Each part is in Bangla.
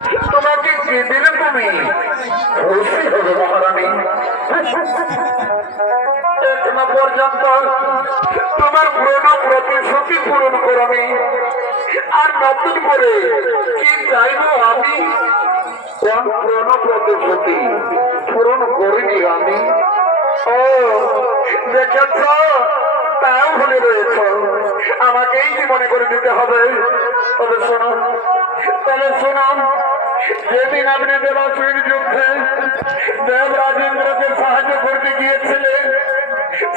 তোমাকে কে দিলে তুমি খুশি হবে মহারানী। এখনও পর্যন্ত তোমার পুরনো প্রতিশ্রুতি পূরণ করনি। আর নতুন করে কি চাইব আমি? কোন পুরনো প্রতিশ্রুতি পূরণ করিনি আমি? ও, দেখেছ? তাও ভুলে রয়েছ। আমাকেই মনে করে দিতে হবে। তবে শোনো তবে শোনো, যেদিন আপনি দেবাসুরের যুদ্ধে দেব রাজেন্দ্রকে সাহায্য করতে গিয়েছিলেন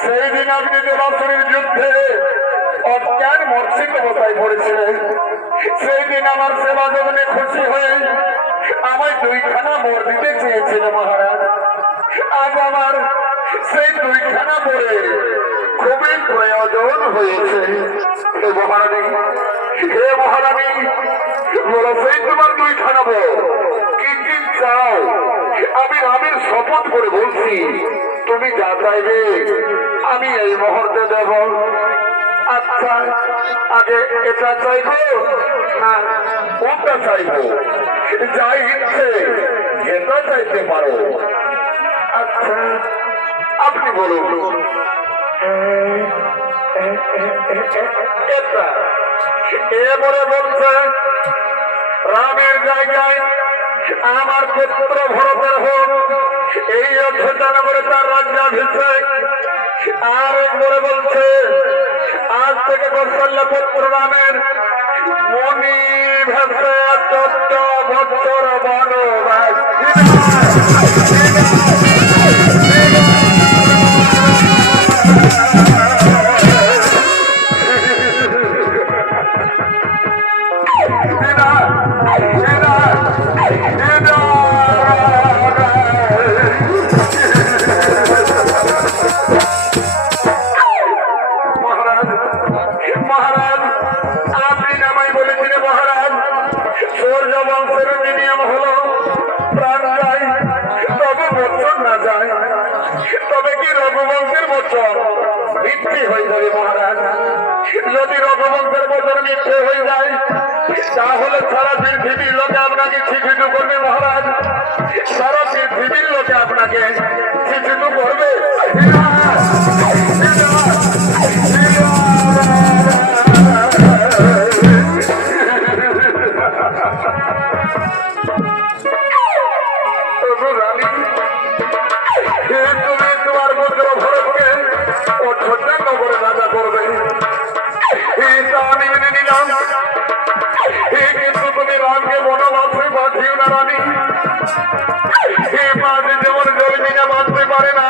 সেই দিন আপনি দেবাসুরের যুদ্ধে অজ্ঞান মর্ষিত অবস্থায় পড়েছিলেন। সেই দিন আমার সেবা যখনে খুশি হয়ে আমায় দুইখানা মোড় দিতে চেয়েছিল মহারাজ। আজ আমার সেই দুইখানা মোড়ে প্রয়োজন হয়েছে। হে মহারানী হে মহারানী, বলো, সেই তোমার দুইখানা মোড় কি কি চাও? আমি রামের শপথ করে বলছি, তুমি যা চাইবে, আমি এই মুহূর্তে দেব। আচ্ছা আগে এটা চাইব না কোনটা চাইব? যাই ইচ্ছে, যেটা চাইতে পারো। আচ্ছা আপনি বলুন। এবারে বলছে রামের জায়গায় আমার পুত্র ভরতের হোক এই অধ্যতা করে তার রাজ্যাভিষেক আর একবারে বলছে আজ থেকে কৌশল্য পুত্র রামের মনি ভেসে চোদ্দ বছর বনবাস মিথ্যে হয়ে যাবে মহারাজ। যদি রঘুবংশের বছর মিথ্যে হয়ে যায়, তাহলে সারা পৃথিবীর লোকে আপনাকে ছিচিত করবে মহারাজ। সারা পৃথিবীর লোকে আপনাকে ছিচিত করবে। রানী হে মাঝে যেমন জলমি না বাঁচতে পারে না।